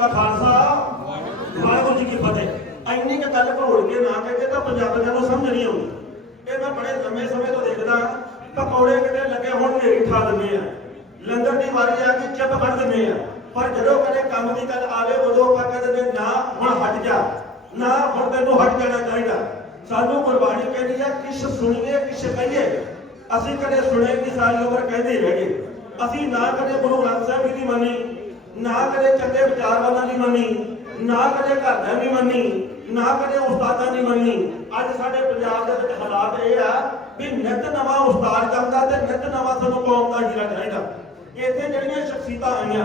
ਕਾ ਖਾਲਸਾ। ਵਾਹਿਗੁਰੂ ਜੀ ਕੀ ਫਤਿਹ। ਇੰਨੀ ਕੁ ਗੱਲ ਘੋਲ ਕੇ ਨਾ ਕਹਿ ਕੇ ਤਾਂ ਪੰਜਾਬੀਆਂ ਨੂੰ ਸਮਝ ਨਹੀਂ ਆਉਂਦੀ। ਇਹ ਮੈਂ ਬੜੇ ਲੰਮੇ ਸਮੇਂ ਤੋਂ ਦੇਖਦਾ, ਪਕੌੜੇ ਕਿਤੇ ਲੱਗੇ ਹੁਣ ਢੇਰੀ ਠਾ ਦਿੰਦੇ ਆ। ਲੰਗਰ ਦੀ ਵਾਰੀ ਆ ਕੇ ਚਿੱਪ ਕੱਢ ਦਿੰਦੇ ਆ। ਪਰ ਜਦੋਂ ਕਦੇ ਕੰਮ ਦੀ ਗੱਲ ਆਵੇ, ਉਦੋਂ ਆਪਾਂ ਕਹਿੰਦੇ ਨੇ ਨਾ, ਹੁਣ ਹਟ ਜਾ। ਨਾ, ਹੁਣ ਤੈਨੂੰ ਹਟ ਜਾਣਾ ਚਾਹੀਦਾ। ਸਾਨੂੰ ਗੁਰਬਾਣੀ ਕਹਿੰਦੀ ਆ, ਕਿਛ ਸੁਣੀਏ, ਕਿਛ ਕਹੀਏ। ਅਸੀਂ ਕਦੇ ਸੁਣੇ ਨਹੀਂ ਸਾਰੀ ਉਮਰ ਕਹਿੰਦੇ ਰਹਿ ਗਏ। ਅਸੀਂ ਨਾ ਕਦੇ ਗੁਰੂ ਗ੍ਰੰਥ ਸਾਹਿਬ ਜੀ ਦੀ ਮੰਨੀ। ਨਾ ਕਦੇ ਚੰਗੇ ਵਿਚਾਰ ਵਿਚਾਰਵਾਨਾਂ ਦੀ ਮੰਨੀ, ਨਾ ਕਦੇ ਘਰਦਿਆਂ ਦੀ ਮੰਨੀ, ਨਾ ਕਦੇ ਉਸਤਾਦਾਂ ਦੀ ਮੰਨੀ। ਅੱਜ ਸਾਡੇ ਪੰਜਾਬ ਦੇ ਵਿੱਚ ਹਾਲਾਤ ਇਹ ਆ ਵੀ ਨਿਤ ਨਵਾਂ ਉਸਤਾਦ ਚੱਲਦਾ ਤੇ ਨਿਤ ਨਵਾਂ ਸਾਨੂੰ ਕੌਮ ਦਾ ਹੀਰਾ ਚਾਹੀਦਾ। ਇੱਥੇ ਜਿਹੜੀਆਂ ਸ਼ਖਸੀਅਤਾਂ ਆਈਆਂ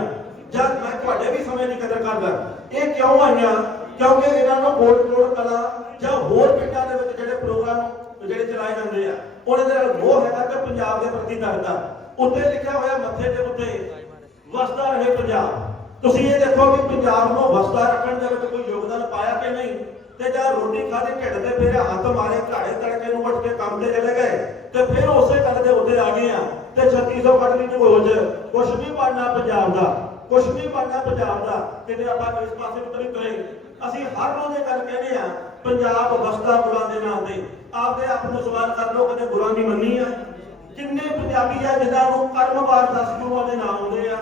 ਜਦ ਮੈਂ ਤੁਹਾਡੇ ਵੀ ਸਮੇਂ ਦੀ ਕਦਰ ਕਰਦਾ, ਇਹ ਕਿਉਂ ਆਈਆਂ? ਕਿਉਂਕਿ ਇਹਨਾਂ ਨੂੰ ਕੋਟ ਕੋਟ ਕਲਾ ਜਾਂ ਹੋਰ ਪਿੰਡਾਂ ਦੇ ਵਿੱਚ ਜਿਹੜੇ ਪ੍ਰੋਗਰਾਮ ਜਿਹੜੇ ਚਲਾਏ ਜਾਂਦੇ ਆ, ਉਹਨਾਂ ਦੇ ਨਾਲ ਮੋਹ ਹੈਗਾ ਕਿ ਪੰਜਾਬ ਦੇ ਪ੍ਰਤੀ ਕਰਦਾ ਉੱਤੇ ਲਿਖਿਆ ਹੋਇਆ ਮੱਥੇ ਦੇ ਉੱਤੇ, ਵਸਦਾ ਰਹੇ ਪੰਜਾਬ। ਤੁਸੀਂ ਇਹ ਦੇਖੋ ਕਿ ਪੰਜਾਬ ਨੂੰ ਵਸਦਾ ਰੱਖਣ ਦੇ ਵਿੱਚ ਕੋਈ ਯੋਗਦਾਨ ਪਾਇਆ ਕਿ ਨਹੀਂ? ਤੇ ਜਾਂ ਰੋਟੀ ਖਾਦੇ ਢਿੱਡ ਤੇ ਫਿਰ ਹੱਥ ਮਾਰੇ ਘਾੜੇ ਤੜਕੇ ਨੂੰ ਉੱਠ ਕੇ ਕੰਮ ਤੇ ਚਲੇ ਗਏ, ਤੇ ਫਿਰ ਉਸੇ ਗੱਲ ਦੇ ਉੱਤੇ ਆ ਗਏ ਆ। ਤੇ 3600 ਕੱਢ ਲਈ ਢੋਜ ਕੁਛ ਵੀ ਬਣਨਾ ਪੰਜਾਬ ਦਾ, ਕੁਛ ਵੀ ਬਣਨਾ ਪੰਜਾਬ ਦਾ, ਕਿਤੇ ਆਪਾਂ ਇਸ ਪਾਸੇ ਨੂੰ ਤਾਂ ਤੁਰੇ ਅਸੀਂ ਹਰ ਰੋਜ਼ ਇਹ ਗੱਲ ਕਹਿੰਦੇ ਆ, ਪੰਜਾਬ ਵਸਦਾ ਗੁਰਾਂ ਦੇ ਨਾਂ ਤੇ। ਆਪਦੇ ਆਪ ਨੂੰ ਸਵਾਲ ਕਰ ਲਓ, ਕਦੇ ਗੁਰਾਂ ਦੀ ਮੰਨੀ ਆ ਕਿੰਨੇ ਪੰਜਾਬੀ ਆ ਜਿਹਨਾਂ ਨੂੰ ਕਰਮਵਾਰ 10 ਗੁਰੂਆਂ ਦੇ ਨਾਂ ਆਉਂਦੇ ਆ?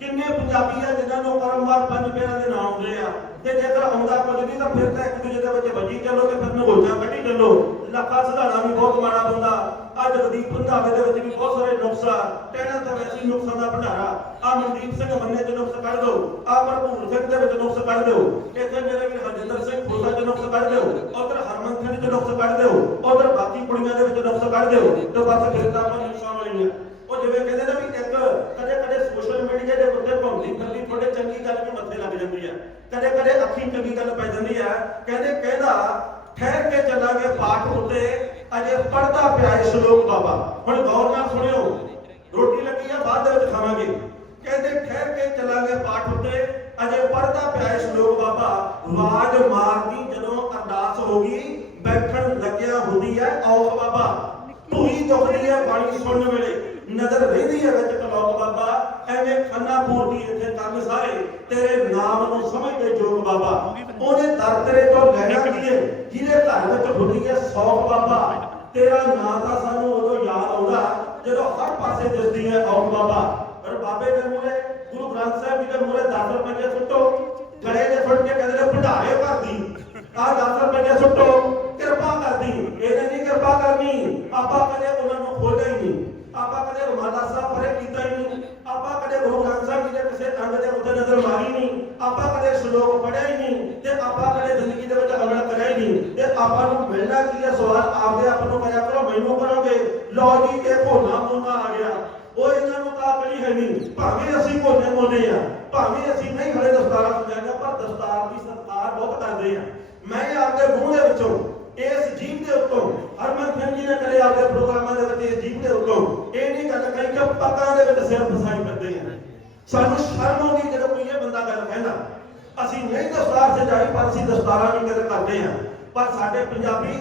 ਕਿੰਨੇ ਪੰਜਾਬੀ ਆ ਜਿਨ੍ਹਾਂ ਨੂੰ ਕਰਮਵਾਰ ਪੰਜ ਪੇਰਾਂ ਦੇ ਨਾਮ ਆਉਂਦੇ ਆ? ਤੇ ਜੇਕਰ ਆਉਂਦਾ ਕੁਝ ਨਹੀਂ ਤਾਂ ਫਿਰ ਤਾਂ ਇੱਕ ਦੂਜੇ ਦੇ ਵਿੱਚ ਵੱਜੀ ਚੱਲੋ ਤੇ ਫਿਰ ਨਗੋਚਾ ਕੱਢੀ ਚੱਲੋ। ਲੱਖਾ ਸਿਧਾਣਾ ਵੀ ਬਹੁਤ ਮਾੜਾ ਬੰਦਾ। ਅੱਜ ਜਗਦੀਪ ਰੰਧਾਵੇ ਦੇ ਵਿੱਚ ਵੀ ਬਹੁਤ ਸਾਰੇ ਨੁਕਸ ਆ। ਟਹਿਣਾ ਤਾਂ ਵੈਸੀ ਨੁਕਸਾਂ ਦਾ ਭੰਡਾਰਾ। ਆ ਮਨਦੀਪ ਸਿੰਘ ਮੰਨੇ ਚ ਨੁਕਸ ਕੱਢ ਦਿਓ। ਆ ਭਰਪੂਰ ਸਿੰਘ ਦੇ ਵਿੱਚ ਨੁਕਸ ਕੱਢ ਦਿਓ। ਇੱਥੇ ਮੇਰੇ ਵੀਰ ਹਰਜਿੰਦਰ ਸਿੰਘ ਫੁੱਲਾ ਚ ਨੁਕਸ ਕੱਢ ਦਿਓ। ਉਧਰ ਹਰਮਨ ਸਿੰਘ ਚ ਨੁਕਸ ਕੱਢ ਦਿਓ। ਉਧਰ ਬਾਕੀ ਕੁੜੀਆਂ ਦੇ ਵਿੱਚ ਨੁਕਸ ਕੱਢ ਦਿਓ। ਤੇ ਬਸ ਫਿਰ ਤਾਂ ਆਪਾਂ ਨੁਕਸਾਨ ਵਾਲੀਆਂ ਉਹ ਜਿਵੇਂ ਕਹਿੰਦੇ ਨੇ ਵੀ ਇੱਕ ਕਦੇ ਕਦੇ ਸੋਸ਼ਲ ਮੀਡੀਆ ਦੇ ਉੱਤੇ ਘੁੰਮਦੀ ਫਿਰਦੀ ਥੋੜੇ ਚੰਗੀ ਗੱਲ ਵੀ ਮੱਥੇ ਲੱਗ ਜਾਂਦੀ ਆ ਕਦੇ ਕਦੇ ਅੱਖੀ ਚੰਗੀ ਗੱਲ ਪੈ ਜਾਂਦੀ ਆ ਕਹਿੰਦੇ ਕਹਿੰਦਾ ਠਹਿਰ ਕੇ ਚੱਲਾਂਗੇ ਪਾਠ ਉੱਤੇ ਅਜੇ ਪੜਦਾ ਪਿਆ ਇਹ ਸ਼ਲੋਕ ਬਾਬਾ। ਹੁਣ ਗੌਰ ਨਾਲ ਸੁਣਿਓ, ਰੋਟੀ ਲੱਗੀ ਆ, ਬਾਅਦ ਦੇ ਵਿੱਚ ਖਾਵਾਂਗੇ। ਕਹਿੰਦੇ ਠਹਿਰ ਕੇ ਚੱਲਾਂਗੇ ਪਾਠ ਉੱਤੇ। ਅਜੇ ਪੜਦਾ ਪਿਆ ਇਹ ਸ਼ਲੋਕ ਬਾਬਾ। ਆਵਾਜ਼ ਮਾਰਦੀ ਜਦੋਂ ਅਰਦਾਸ ਹੋ ਬੈਠਣ ਲੱਗਿਆ ਹੁੰਦੀ ਹੈ ਔਖ ਬਾਬਾ। ਧੂਈ ਦੁਖਦੀ ਹੈ ਬਾਣੀ ਸੁਣਨ ਵੇਲੇ। ਨਜ਼ਰ ਰਹਿੰਦੀ ਹੈ ਵਿੱਚ ਕਲੌਕ ਬਾਬਾ। ਐਵੇਂ ਖੰਨਾ ਪੂਰਦੀ ਇੱਥੇ ਤੰਗ ਸਾਰੇ। ਤੇਰੇ ਨਾਮ ਨੂੰ ਸਮਝਦੇ ਜੋਗ ਬਾਬਾ। ਉਹਨੇ ਦਰ ਤੇਰੇ ਤੋਂ ਲੈਣਾ ਕੀ ਹੈ? ਜਿਹਦੇ ਘਰ ਵਿੱਚ ਹੁੰਦੀ ਹੈ ਸੌਖ ਬਾਬਾ। ਤੇਰਾ ਨਾਂ ਤਾਂ ਸਾਨੂੰ ਉਦੋਂ ਯਾਦ ਆਉਂਦਾ ਜਦੋਂ ਹਰ ਪਾਸੇ ਦਿਸਦੀ ਹੈ ਔਖ ਬਾਬਾ। ਪਰ ਬਾਬੇ ਦੇ ਮੂਹਰੇ, ਗੁਰੂ ਗ੍ਰੰਥ ਸਾਹਿਬ ਜੀ ਦੇ ਮੂਹਰੇ 10 ਰੁਪਏ ਸੁੱਟੋ। ਗੜੇ ਦੇ ਸੁੱਟ ਕੇ ਕਹਿੰਦੇ ਨੇ, ਭੰਡਾਰੇ ਭਰਦੀ। ਆ 10 ਰੁਪਏ ਸੁੱਟੋ, ਕਿਰਪਾ ਕਰਦੀ। ਇਹਨੇ ਨਹੀਂ ਕਿਰਪਾ ਕਰਨੀ। ਆਪਾਂ ਕਦੇ ਉਹਨਾਂ ਨੂੰ ਖੋਲਿਆ ਹੀ ਨਹੀਂ। ਆਪਾਂ ਕਦੇ ਰਮਾਲਾ ਸਾਹਿਬ ਪਰੇ ਕੀਤਾ ਹੀ ਨਹੀਂ ਆਪਾਂ ਕਦੇ ਗੁਰੂ ਗ੍ਰੰਥ ਸਾਹਿਬ ਜੀ ਦੇ ਕਿਸੇ ਅੰਗ ਦੇ ਉੱਤੇ ਨਜ਼ਰ ਮਾਰੀ ਨਹੀਂ ਆਪਾਂ ਕਦੇ ਸ਼ਲੋਕ ਪੜਿਆ ਹੀ ਨਹੀਂ ਤੇ ਆਪਾਂ ਕਦੇ ਜ਼ਿੰਦਗੀ ਦੇ ਵਿੱਚ ਅਮਲ ਕਰਿਆ ਹੀ ਨਹੀਂ ਤੇ ਆਪਾਂ ਨੂੰ ਮਿਲਣਾ ਕੀ ਹੈ ਸਵਾਲ ਆਪਦੇ ਆਪ ਨੂੰ ਕਰਿਆ ਕਰੋ, ਮੈਨੂੰ ਕਰੋਗੇ। ਲਓ ਜੀ, ਇਹ ਭੋਲਾ ਮੋਨਾ ਆ ਗਿਆ। ਉਹ ਇਹਨਾਂ ਨੂੰ ਤਾਂ ਅਕਲ ਹੀ ਹੈ ਨਹੀਂ। ਭਾਵੇਂ ਅਸੀਂ ਭੋਲੇ ਮੋਨੇ ਆ, ਭਾਵੇਂ ਅਸੀਂ ਨਹੀਂ, ਹਲੇ ਦਸਤਾਰਾਂ ਸਜਾਈਆਂ ਪਰ ਦਸਤਾਰ ਦੀ ਸਤਿਕਾਰ ਬਹੁਤ ਕਰਦੇ ਆ। ਮੈਂ ਆਪਦੇ ਮੂੰਹ ਦੇ ਵਿੱਚੋਂ, ਇਸ ਜੀਵ ਦੇ ਉੱਤੋਂ, ਹਰਮਨ ਸਿੰਘ ਜੀ ਨੇ ਕਰੇ ਆਪਦੇ ਪ੍ਰੋਗਰਾਮਾਂ ਦੇ ਵਿੱਚ ਇਸ ਜੀਵ ਦੇ ਉੱਤੋਂ, ਇਹ ਨਹੀਂ ਗੱਲ ਕਹੀ ਕਿ ਪੱਕਾਂ ਦੇ ਵਿੱਚ ਸਿਰ ਫਸਾਈ ਕਰਦੇ ਆ। ਸਾਨੂੰ ਸ਼ਰਮ ਆਉਂਦੀ ਜਦੋਂ ਕੋਈ ਇਹ ਬੰਦਾ ਗੱਲ ਕਹਿੰਦਾ, ਅਸੀਂ ਨਹੀਂ ਦਸਤਾਰ ਸਜਾਈ, ਪਰ ਅਸੀਂ ਦਸਤਾਰਾਂ ਵੀ ਗੱਲ ਕਰਦੇ ਆ। ਪਰ ਸਾਡੇ ਪੰਜਾਬੀ,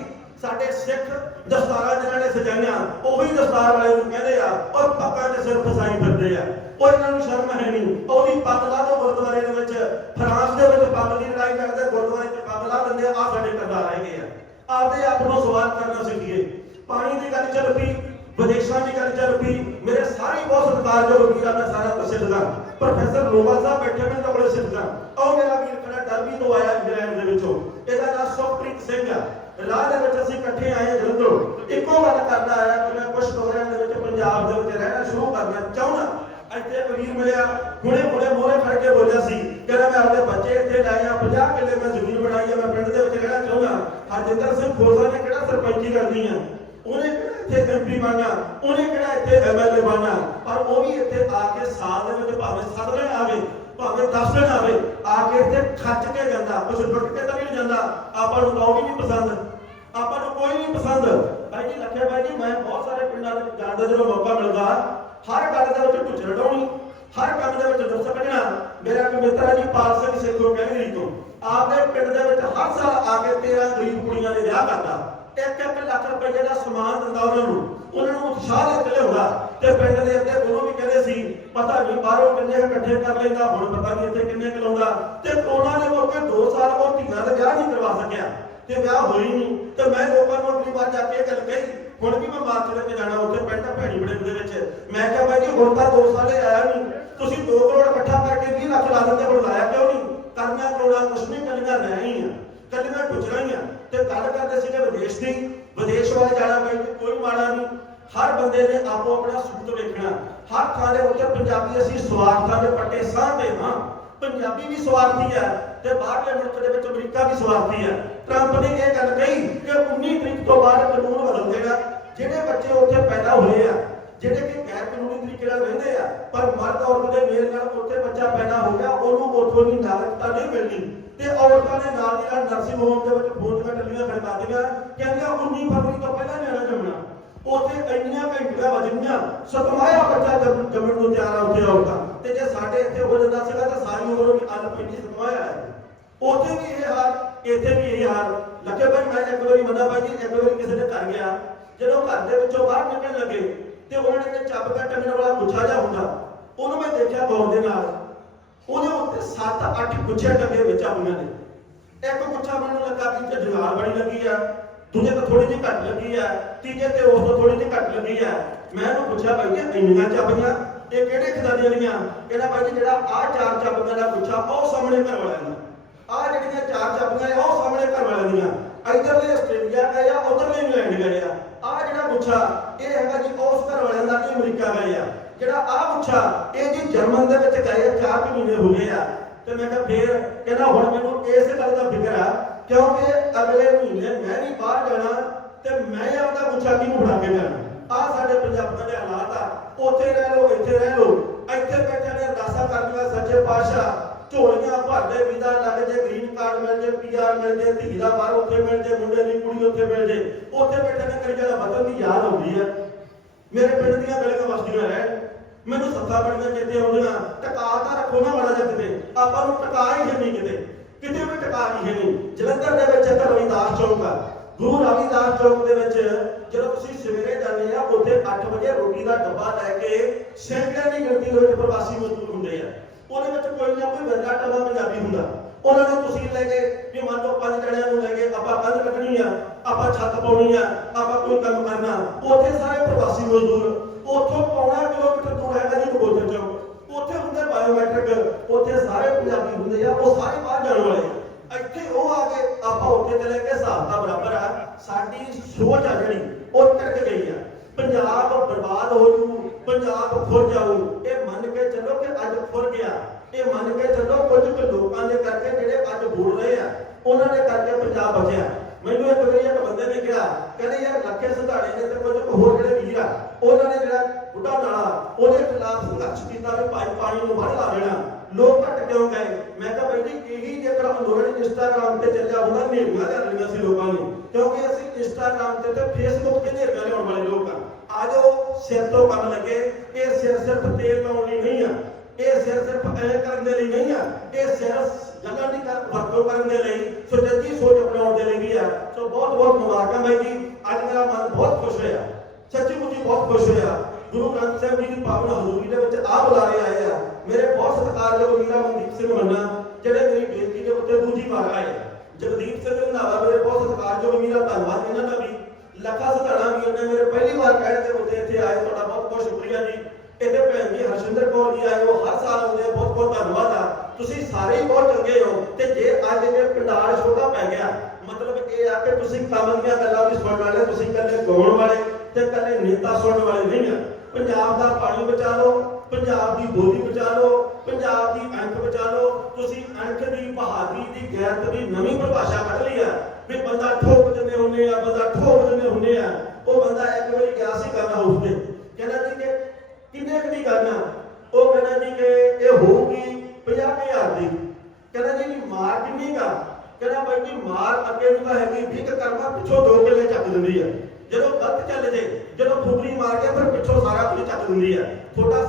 ਸਾਡੇ ਸਿੱਖ ਦਸਤਾਰਾਂ ਜਿਹਨਾਂ ਨੇ ਸਜਾਈਆਂ, ਉਹੀ ਦਸਤਾਰ ਵਾਲੇ ਨੂੰ ਕਹਿੰਦੇ ਆ ਉਹ ਪੱਕਾਂ ਦੇ ਸਿਰ ਫਸਾਈ ਫਿਰਦੇ ਆ। ਉਹ ਇਹਨਾਂ ਨੂੰ ਸ਼ਰਮ ਹੈ ਨਹੀਂ। ਉਹਦੀ ਪੱਗ ਲਾ ਦੋ ਗੁਰਦੁਆਰੇ ਦੇ ਵਿੱਚ। ਫਰਾਂਸ ਦੇ ਵਿੱਚ ਪੱਗ ਦੀ ਲੜਾਈ ਕਰਦੇ, ਗੁਰਦੁਆਰੇ 'ਚ ਪੱਗ ਲਾ ਦਿੰਦੇ ਆ ਸਾਡੇ ਕਰਦਾ ਰਹਿ ਗਏ ਆ। ਆਪਦੇ ਆਪ ਨੂੰ ਸਵਾਲ ਕਰਨਾ ਸਿੱਖੀਏ। ਪਾਣੀ ਦੀ ਗੱਲ ਚੱਲ ਪਈ, ਵਿਦੇਸ਼ਾਂ ਦੀ ਗੱਲ ਚੱਲ ਪਈ। ਮੇਰੇ ਸਾਰੇ ਬਹੁਤ ਸਤਿਕਾਰਯੋਗ ਵੀਰਾਂ ਮੈਂ ਸਾਰਾ ਪ੍ਰਸਿੱਧ ਦਾ ਪ੍ਰੋਫੈਸਰ ਲੋਵਾ ਸਾਹਿਬ ਬੈਠੇ ਮੈਂ ਤਾਂ ਬੜੇ ਸਿੱਧ ਦਾ ਉਹ ਮੇਰਾ ਵੀਰ ਕਿਹੜਾ ਡਰਬੀ ਤੋਂ ਆਇਆ ਇੰਗਲੈਂਡ ਦੇ ਵਿੱਚੋਂ ਇਹਦਾ ਨਾਮ ਸੁਖਪ੍ਰੀਤ ਸਿੰਘ। ਆ ਰਾਹ ਦੇ ਵਿੱਚ ਅਸੀਂ ਇਕੱਠੇ ਆਏ ਜਲੰਧਰੋਂ। ਇੱਕੋ ਗੱਲ ਕਰਦਾ ਆਇਆ ਕਿ ਮੈਂ ਕੁਝ ਦੋਰਿਆਂ ਦੇ ਵਿੱਚ ਪੰਜਾਬ ਦੇ ਵਿੱਚ ਰਹਿਣਾ ਸ਼ੁਰੂ ਕਰਨਾ ਚਾਹੁੰਦਾ ਇੱਥੇ ਇੱਕ ਮਿਲਿਆ, ਹੁਣੇ ਹੁਣੇ ਮੋਰੇ ਖੜ ਬੋਲਿਆ ਸੀ ਕਹਿੰਦਾ ਮੈਂ ਆਪਣੇ ਬੱਚੇ ਇੱਥੇ ਲਾਏ ਆ 50 ਕਿੱਲੇ ਮੈਂ ਜ਼ਮੀਨ ਬਣਾਈ ਆ, ਮੈਂ ਪਿੰਡ ਦੇ ਵਿੱਚ ਰਹਿਣਾ ਚਾਹੁੰਦਾ। ਹਰਜਿੰਦਰ ਸਿੰਘ ਖੋਸਾ ਨੇ ਕਿਹੜਾ ਸਰਪੰਚੀ ਕਰਨੀ ਆ? ਉਹਨੇ ਕਿਹੜਾ ਇੱਥੇ ਐਮਪੀ ਬਣਨਾ? ਉਹਨੇ ਕਿਹੜਾ ਇੱਥੇ ਐਮਐਲਏ ਬਣਨਾ? ਪਰ ਉਹ ਵੀ ਇੱਥੇ ਆ ਕੇ ਸਾਲ ਦੇ ਵਿੱਚ ਭਾਵੇਂ 7 ਆਵੇ ਭਾਵੇਂ 10 ਦਿਨ ਆਵੇ, ਆ ਕੇ ਇੱਥੇ ਖੱਚ ਕੇ ਜਾਂਦਾ ਕੁਝ ਲੁੱਟ ਕੇ ਤਾਂ ਨਹੀਂ ਜਾਂਦਾ। ਆਪਾਂ ਨੂੰ ਤਾਂ ਉਹ ਨਹੀਂ ਪਸੰਦ। ਆਪਾਂ ਨੂੰ ਕੋਈ ਨਹੀਂ ਪਸੰਦ। ਭਾਈ ਜੀ, ਲੱਖੇ ਭਾਈ ਜੀ, ਮੈਂ ਬਹੁਤ ਸਾਰੇ ਪਿੰਡਾਂ ਦੇ ਵਿੱਚ ਜਾਣ ਜਦੋਂ ਮੌਕਾ ਮਿਲਦਾ, ਹਰ ਗੱਲ ਦੇ ਵਿੱਚ ਕੁਝ ਰਡਾਉਣੀ ਹਰ ਕੰਮ ਦੇ ਵਿੱਚ ਨੁਕਸ ਕੱਢਣਾ। ਮੇਰਾ ਇੱਕ ਮਿੱਤਰ ਹੈ ਜੀ, ਪਾਲ ਸਿੰਘ ਸੇਖੋਂ, ਕਹਿੰਦੀ ਤੋਂ, ਆਪਦੇ ਪਿੰਡ ਦੇ ਵਿੱਚ ਹਰ ਸਾਲ ਆ ਕੇ 13 ਗਰੀਬ ਕੁੜੀਆਂ ਦੇ ਵਿਆਹ ਕਰਦਾ। ਇੱਕ ਇੱਕ ਲੱਖ ਰੁਪਏ ਦਾ ਸਮਾਨ ਦਿੰਦਾ ਉਹਨਾਂ ਨੂੰ। ਉਹਨਾਂ ਨੂੰ ਉਤਸ਼ਾਹ ਦੇ ਕੇ ਲਿਆਉਂਦਾ ਤੇ ਪਿੰਡ ਦੇ ਅੱਧੇ ਉਹਨੂੰ ਵੀ ਕਹਿੰਦੇ ਪਤਾ ਨਹੀਂ ਬਾਹਰੋਂ ਕਿੰਨੇ ਇਕੱਠੇ ਕਰ ਲੈਂਦਾ ਹੁਣ ਪਤਾ ਨਹੀਂ ਇੱਥੇ ਕਿੰਨੇ ਕੁ ਤੇ ਕਰੋਨਾ ਦੇ ਮੌਕੇ 2 ਸਾਲ ਉਹ ਧੀਆਂ ਦਾ ਵਿਆਹ ਨਹੀਂ ਕਰਵਾ ਸਕਿਆ। ਤੇ ਵਿਆਹ ਹੋਈ ਨਹੀਂ। ਤੇ ਮੈਂ ਲੋਕਾਂ ਨੂੰ ਅਗਲੀ ਵਾਰ ਜਾ ਕੇ ਗੱਲ ਕਹੀ, ਹੁਣ ਵੀ ਮੈਂ ਮਾਰਚ ਲੈ ਜਾਣਾ, ਉੱਥੇ ਪਿੰਡ ਭੈਣੀ ਬੜੇ ਦੇ ਵਿੱਚ। ਮੈਂ ਕਿਹਾ ਬਾਈ ਜੀ, ਹੁਣ ਤਾਂ 2 ਸਾਲੇ ਆਇਆ ਨਹੀਂ। ਤੁਸੀਂ 2 ਕਰੋੜ ਇਕੱਠਾ ਕਰਕੇ 20 ਲੱਖ ਲਾ ਦਿੰਦੇ, ਹੁਣ ਲਾਇਆ ਕਿਉਂ ਨਹੀਂ? ਕਰਨਾ ਕਰੋੜਾ, ਕੁਛ ਨਹੀਂ, ਕੱਲੀਆਂ ਰਹਿ ਹੀ ਆ। ਕੱਲੀਆਂ ਗੁਜਰਾਂ ਹੀ ਆ। ਤੇ ਗੱਲ ਕਰਦੇ ਸੀਗੇ ਵਿਦੇਸ਼ ਦੀ। ਵਿਦੇਸ਼ ਵਾਲੇ ਜਾਣਾ ਬਾਈ ਜੀ, ਕੋਈ ਮਾੜਾ ਨਹੀਂ। ਹਰ ਬੰਦੇ ਨੇ ਆਪੋ ਆਪਣਾ ਸੂਤ ਵੇਖਣਾ। ਹਰ ਥਾਂ ਦੇ ਉੱਤੇ ਪੰਜਾਬੀ ਅਸੀਂ ਸਵਾਰਥਾਂ ਦੇ ਪੱਟੇ ਸਾਹਦੇ ਹਾਂ। ਪੰਜਾਬੀ ਵੀ ਸਵਾਰਥੀ ਹੈ ਤੇ ਬਾਹਰਲੇ ਮੁਲਕ ਦੇ ਵਿੱਚ ਅਮਰੀਕਾ ਵੀ ਸਵਾਰਥੀ ਹੈ। ਟਰੰਪ ਨੇ ਇਹ ਗੱਲ ਕਹੀ ਕਿ 19 ਤਰੀਕ ਤੋਂ ਬਾਅਦ ਕਾਨੂੰਨ ਬਦਲ ਦੇਗਾ ਜਿਹੜੇ ਬੱਚੇ ਉੱਥੇ ਪੈਦਾ ਹੋਏ ਆ, ਜਿਹੜੇ ਕਿ ਗੈਰ ਕਾਨੂੰਨੀ ਤਰੀਕੇ ਨਾਲ ਰਹਿੰਦੇ ਆ, ਪਰ ਮਰਦ ਔਰਤ ਦੇ ਮੇਲ ਨਾਲ ਉੱਥੇ ਬੱਚਾ ਪੈਦਾ ਹੋ ਗਿਆ, ਉਹਨੂੰ ਉੱਥੋਂ ਦੀ ਨਾਗਰਿਕਤਾ ਨਹੀਂ ਮਿਲਣੀ ਤੇ ਔਰਤਾਂ ਨੇ ਨਾਲ ਦੀ ਨਾਲ ਨਰਸਿੰਗ ਹੋਮ ਦੇ ਵਿੱਚ ਫੋਟੋਆਂ ਟੱਲੀਆਂ ਖੜਕਾ ਦਿੱਤੀਆਂ। ਕਹਿੰਦੀਆਂ 19 ਫਰਵਰੀ ਤੋਂ ਪਹਿਲਾਂ ਉੱਥੇ ਇੰਨੀਆਂ ਘੰਟੀਆਂ ਵਜਣੀਆਂ ਸਤਮਾਇਆ ਬੱਚਾ ਜੰਮਣ ਨੂੰ ਤਿਆਰ ਆ ਉੱਥੇ ਔਰਤਾਂ ਤੇ ਜੇ ਸਾਡੇ ਇੱਥੇ ਹੋ ਜਾਂਦਾ ਸੀਗਾ ਤਾਂ ਸਾਰੀ ਉਮਰ ਉਹ ਅੱਲ ਪੈਂਦੀ ਸਤਮਾਇਆ ਹੈ। ਉੱਥੇ ਵੀ ਇਹ ਹਾਲ, ਇੱਥੇ ਵੀ ਇਹ ਹਾਲ। ਲੱਗੇ ਭਾਈ, ਮੈਂ ਇੱਕ ਵਾਰੀ ਮੰਨਾ ਭਾਈ ਜੀ, ਇੱਕ ਵਾਰੀ ਕਿਸੇ ਦੇ ਘਰ ਗਿਆ। ਜਦੋਂ ਘਰ ਦੇ ਵਿੱਚੋਂ ਬਾਹਰ ਨਿਕਲਣ ਲੱਗੇ ਤੇ ਉਹਨਾਂ ਨੇ ਕਿ ਚੱਬ ਦਾ ਟੰਗਣ ਵਾਲਾ ਗੁੱਛਾ ਜਿਹਾ ਹੁੰਦਾ। ਉਹਨੂੰ ਮੈਂ ਦੇਖਿਆ ਗੌਰ ਦੇ ਨਾਲ। ਉਹਦੇ ਉੱਤੇ 7-8 ਗੁੱਛੇ ਟੰਗੇ ਵਿੱਚ ਆਉਂਦੀਆਂ ਨੇ। ਇੱਕ ਗੁੱਛਾ ਮੈਨੂੰ ਲੱਗਾ ਕਿ ਤੇ ਜੁਗਾੜ ਬੜੀ ਲੱਗੀ ਆ। ਦੂਜੇ ਤੋਂ ਥੋੜੀ ਜਿਹੀ ਘੱਟ ਲੱਗੀ ਆ, ਤੀਜੇ ਤੇ ਉਸ ਤੋਂ ਥੋੜੀ ਜਿਹੀ ਘੱਟ ਲੱਗੀ ਆ। ਮੈਂ ਉਹਨੂੰ ਪੁੱਛਿਆ, ਭਾਈ ਇਹ ਇੰਨੀਆਂ ਚੱਬੀਆਂ, ਇਹ ਕਿਹੜੇ ਖਿਦਾਰੀਆਂ ਦੀਆਂ? ਕਹਿੰਦਾ, ਭਾਈ ਜੀ, ਜਿਹੜਾ ਆਹ ਚਾਰ ਚੱਬੀਆਂ ਦਾ ਗੁੱਛਾ ਉਹ ਸਾਹਮਣੇ ਘਰ ਵਾਲਿਆਂ ਦਾ। ਆਹ ਜਿਹੜੀਆਂ ਚਾਰ ਚਾਬੀਆਂ ਉਹ ਸਾਹਮਣੇ ਘਰ ਵਾਲਿਆਂ ਦੀਆਂ। ਇਧਰਲੇ ਆਸਟ੍ਰੇਲੀਆ ਗਏ ਆ, ਉਧਰਲੇ ਇੰਗਲੈਂਡ ਗਏ ਆ। ਆਹ ਜਿਹੜਾ ਪੁੱਛਾ ਇਹ ਹੈਗਾ ਜੀ, ਉਸ ਘਰ ਵਾਲਿਆਂ ਦਾ ਇਹ ਅਮਰੀਕਾ ਗਏ ਆ। ਜਿਹੜਾ ਆਹ ਪੁੱਛਾ ਇਹ ਜੀ ਜਰਮਨ ਦੇ ਵਿੱਚ ਗਏ ਚਾਰ ਕੁ ਮਹੀਨੇ ਹੋ ਗਏ ਆ। ਤੇ ਮੈਂ ਕਿਹਾ, ਫੇਰ ਕਹਿੰਦਾ, ਹੁਣ ਮੈਨੂੰ ਇਸ ਗੱਲ ਦਾ ਕਿਉਂਕਿ ਅਗਲੇ ਮਹੀਨੇ ਮੈਂ ਵੀ ਬਾਹਰ ਜਾਣਾ ਤੇ ਮੈਂ ਆਪਦਾ ਗੁੱਛਾ ਕਿਹਨੂੰ ਫੜਾ ਕੇ ਜਾਣਾ? ਆਹ ਸਾਡੇ ਪੰਜਾਬਾਂ ਦੇ ਹਾਲਾਤ ਆ। ਉੱਥੇ ਰਹਿ ਲਓ, ਇੱਥੇ ਰਹਿ ਲਓ। ਇੱਥੇ ਬੈਠੇ ਨੇ ਅਰਦਾਸਾਂ ਕਰਨੀਆਂ ਸੱਚੇ ਪਾਤਸ਼ਾਹ। ਝੋਲੀਆਂ ਭਰਦੇ ਵੀਜ਼ਾ ਲੱਗ ਜੇ ਗ੍ਰੀਨ ਕਾਰਡ ਮਿਲ ਜੇ ਪੀਆਰ ਮਿਲ ਜੇ, ਧੀ ਦਾ ਬਾਹਰ ਉੱਥੇ ਮਿਲ ਜੇ, ਮੁੰਡੇ ਦੀ ਕੁੜੀ ਉੱਥੇ ਮਿਲ ਜੇ। ਉੱਥੇ ਬੈਠੇ ਨੇ ਕਰੀ ਜਿਹੜਾ ਵਤਨ ਦੀ ਯਾਦ ਆਉਂਦੀ ਹੈ ਮੇਰੇ ਪਿੰਡ ਦੀਆਂ ਗਲੀਆਂ ਵਸਦੀਆਂ ਰਹਿ। ਮੈਨੂੰ ਸੱਤਾ ਬੜੀਆਂ ਚੇਤੇ ਆਉਂਦੀਆਂ। ਟਕਾ ਤਾਂ ਰੱਖੋ ਨਾ ਮਾੜਾ ਜਿਹਾ ਕਿਤੇ। ਆਪਾਂ ਨੂੰ ਟਿਕਾ ਹੀ ਨਹੀਂ ਕਿਤੇ। ਕਿਤੇ ਵੀ ਟਕਾ ਨਹੀਂ ਹੈ ਨਹੀਂ ਜਲੰਧਰ ਦੇ ਵਿੱਚ ਇੱਕ ਰਵਿਦਾਸ ਚੌਂਕ ਆ। ਗੁਰੂ ਰਵਿਦਾਸ ਚੌਂਕ ਦੇ ਵਿੱਚ ਜਦੋਂ ਤੁਸੀਂ ਸਵੇਰੇ ਜਾਂਦੇ ਆ, ਉੱਥੇ 8 ਵਜੇ ਰੋਟੀ ਦਾ ਡੱਬਾ ਲੈ ਕੇ ਸੈਂਕੜਾਂ ਦੀ ਗਿਣਤੀ ਦੇ ਵਿੱਚ ਪ੍ਰਵਾਸੀ ਮਜ਼ਦੂਰ ਹੁੰਦੇ ਆ। ਉਹਦੇ ਵਿੱਚ ਕੋਈ ਨਾ ਕੋਈ ਬੰਦਾ ਟੱਬਾ ਪੰਜਾਬੀ ਹੁੰਦਾ। ਉਹਨਾਂ ਨੂੰ ਤੁਸੀਂ ਲੈ ਕੇ ਵੀ ਮੰਨ ਲਓ ਪੰਜ ਜਣਿਆਂ ਨੂੰ ਲੈ ਕੇ ਆਪਾਂ ਕੰਧ ਕੱਢਣੀ ਆ, ਆਪਾਂ ਛੱਤ ਪਾਉਣੀ ਆ, ਆਪਾਂ ਕੋਈ ਕੰਮ ਕਰਨਾ। ਉੱਥੇ ਸਾਰੇ ਪ੍ਰਵਾਸੀ ਮਜ਼ਦੂਰ। ਉੱਥੋਂ ਪੌਣਾ ਕਿਲੋਮੀਟਰ ਦੂਰ ਹੈਗਾ ਜੀ ਕਬੂਤਰ ਚੌਕ। ਬਾਇਓਮੈਟ੍ਰਿਕ ਉੱਥੇ ਸਾਰੇ ਪੰਜਾਬੀ ਹੁੰਦੇ ਆ, ਉਹ ਸਾਰੇ ਬਾਹਰ ਜਾਣ ਵਾਲੇ ਆ। ਇੱਥੇ ਉਹ ਆ ਕੇ ਆਪਾਂ ਉੱਥੇ ਚਲੇ ਗਏ, ਹਿਸਾਬ ਦਾ ਬਰਾਬਰ ਆ। ਸਾਡੀ ਸੋਚ ਆ ਜਿਹੜੀ, ਉਹ ਟਿਕ ਗਈ ਆ। ਪੰਜਾਬ ਬਰਬਾਦ ਹੋ ਜੂ, ਪੰਜਾਬ ਖੁਰ ਜਾਊ। ਇਹ ਮੰਨ ਕੇ ਚੱਲੋ ਕਿ ਅੱਜ ਖੁਰ ਗਿਆ। ਇਹ ਮੰਨ ਕੇ ਚੱਲੋ ਕੁਝ ਕੁ ਲੋਕਾਂ ਦੇ ਕਰਕੇ ਜਿਹੜੇ ਅੱਜ ਬੋਲ ਰਹੇ ਆ, ਉਹਨਾਂ ਦੇ ਕਰਕੇ ਪੰਜਾਬ ਬਚਿਆ। ਮੈਨੂੰ ਇੱਕ ਵਾਰੀ ਇੱਕ ਬੰਦੇ ਨੇ ਕਿਹਾ, ਕਹਿੰਦੇ ਯਾਰ ਲੱਖੇ ਸਿਧਾੜੇ ਨੇ ਤੇ ਕੁਝ ਕੁ ਹੋਰ ਜਿਹੜੇ ਵੀਰ ਆ, ਉਹਨਾਂ ਨੇ ਜਿਹੜਾ ਉਹਦੇ ਸੰਘਰਸ਼ ਕੀਤਾ ਵੀ ਭਾਈ ਪਾਣੀ ਨੂੰ ਵੱਢ ਲਾ ਦੇਣਾ। ਲੋਕ ਘਟ ਕਿਉਂ ਗਏ? ਮੈਂ ਕਿਹਾ ਬਾਈ ਜੀ ਇਹੀ ਜੇਕਰ ਅੰਦੋਲਨ ਇੰਸਟਾਗ੍ਰਾਮ ਤੇ ਚੱਲਿਆ ਹੁੰਦਾ ਨੇਰੀਆਂ ਲੈ ਲਈਆਂ ਸੀ ਲੋਕਾਂ ਨੇ। ਕਿਉਂਕਿ ਅਸੀਂ ਇੰਸਟਾਗ੍ਰਾਮ ਤੇ ਤੇ ਫੇਸਬੁੱਕ ਤੇ ਨੇਰੀਆਂ ਲਿਆਉਣ ਵਾਲੇ ਲੋਕ ਆ। ਆਜੋ ਸਿਰ ਤੋਂ ਕੰਮ ਲੱਗੇ, ਇਹ ਸਿਰ ਸਿਰਫ ਤੇਲ ਲਾਉਣ ਲਈ ਨਹੀਂ ਆ। ਇਹ ਸਿਰ ਸਿਰਫ ਐ ਕਰਨ ਦੇ ਲਈ ਨਹੀਂ ਆ। ਇਹ ਸਿਰ ਗੱਲਾਂ ਦੀ ਕਰ ਵਰਤੋਂ ਕਰਨ ਦੇ ਲਈ, ਸੁਚੱਜੀ ਸੋਚ ਅਪਣਾਉਣ ਦੇ ਲਈ ਵੀ ਆ। ਸੋ ਬਹੁਤ ਬਹੁਤ ਮੁਬਾਰਕਾਂ ਬਾਈ ਜੀ। ਅੱਜ ਮੇਰਾ ਮਨ ਬਹੁਤ ਖੁਸ਼ ਹੋਇਆ। ਸੱਚੀ ਮੁੱਚੀ ਬਹੁਤ ਖੁਸ਼ ਹੋਇਆ। ਗੁਰੂ ਗ੍ਰੰਥ ਸਾਹਿਬ ਜੀ ਦੀ ਪਾਵਨ ਹਜ਼ੂਰੀ ਦੇ ਵਿੱਚ ਆ ਬੁਲਾਰੇ ਆਏ ਆ। ਮੇਰੇ ਬਹੁਤ ਸਤਿਕਾਰਯੋਗ ਵੀਰਾ ਮਨਦੀਪ ਸਿੰਘ ਮੰਨਾ, ਜਿਹੜੇ ਮੇਰੀ ਬੇਨਤੀ ਦੇ ਉੱਤੇ ਦੂਜੀ ਵਾਰ ਆਏ ਜਗਦੀਪ ਸਿੰਘ ਰੰਧਾਵਾ ਮੇਰੇ ਬਹੁਤ ਸਤਿਕਾਰਯੋਗ ਵੀਰਾ, ਧੰਨਵਾਦ ਇਹਨਾਂ ਦਾ ਵੀ। ਲੱਖਾ ਸਧਾਣਾ ਵੀ ਉਹਨੇ ਮੇਰੇ ਪਹਿਲੀ ਵਾਰ ਕਹਿਣ ਦੇ ਉੱਤੇ ਇੱਥੇ ਆਏ, ਤੁਹਾਡਾ ਬਹੁਤ ਬਹੁਤ ਸ਼ੁਕਰੀਆ ਜੀ। ਇਹਦੇ ਭੈਣ ਜੀ ਹਰਸ਼ਿੰਦਰ ਕੌਰ ਜੀ ਆਏ ਉਹ ਹਰ ਸਾਲ ਆਉਂਦੇ ਬਹੁਤ ਬਹੁਤ ਧੰਨਵਾਦ ਆ। ਤੁਸੀਂ ਸਾਰੇ ਹੀ ਬਹੁਤ ਚੰਗੇ ਹੋ ਤੇ ਜੇ ਅੱਜ ਇਹ ਪਿੰਡਾਰ ਛੋਟਾ ਪੈ ਗਿਆ, ਮਤਲਬ ਇਹ ਆ ਕਿ ਤੁਸੀਂ ਕੰਮ ਦੀਆਂ ਗੱਲਾਂ ਵੀ ਸੁਣਨ ਵਾਲੇ, ਤੁਸੀਂ ਇਕੱਲੇ ਗਾਉਣ ਵਾਲੇ ਤੇ ਕੱਲੇ ਨੇਤਾ ਸੁਣਨ ਵਾਲੇ ਨਹੀਂ ਆ। ਪੰਜਾਬ ਦਾ ਪਾਣੀ ਬਚਾ ਲਓ, ਪੰਜਾਬ ਦੀ ਬੋਲੀ ਬਚਾ ਲਓ, ਪੰਜਾਬ ਦੀ ਅੰਕ ਬਚਾ ਲਓ। ਤੁਸੀਂ ਅੰਕ ਦੀ, ਬਹਾਦਰੀ ਦੀ, ਗੈਰਤ ਦੀ ਨਵੀਂ ਪਰਿਭਾਸ਼ਾ ਕੱਢ ਲਈ ਆ। ਵੀ ਬੰਦਾ ਠੋਕ ਦਿੰਦੇ ਹੁੰਦੇ ਆ, ਬੰਦਾ ਠੋਕ ਦਿੰਦੇ ਹੁੰਦੇ ਆ। ਉਹ ਬੰਦਾ ਇੱਕ ਵਾਰੀ ਗਿਆ ਸੀ ਕਰਨ ਹਾਊਸ ਕਹਿੰਦਾ ਜੀ ਕਿ ਕਿੰਨੇ ਕੁ ਨਹੀਂ ਕਰਨਾ ਉਹ ਕਹਿੰਦਾ ਜੀ ਕਿ ਇਹ ਹੋਊਗੀ 50000 ਦੀ। ਕਹਿੰਦਾ ਜੀ, ਮਾਰ ਕਿੰਨੀ ਕਾ ਕਹਿੰਦਾ ਬਾਈ ਜੀ, ਮਾਰ ਅੱਗੇ ਨੂੰ ਤਾਂ ਹੈਗੀ 20 ਕਰਮਾ ਪਿੱਛੋਂ 2 ਦਿੰਦੀ ਆ। ਜਦੋਂ ਗਲਤ ਚੱਲ ਜੇ, ਜਦੋਂ ਫੁਕਰੀ ਮਾਰ ਕੇ ਫਿਰ ਪਿੱਛੋਂ ਸਾਰਾ ਕੁਝ ਚੱਕ ਦਿੰਦੀ ਹੈ ਤੁਹਾਡਾ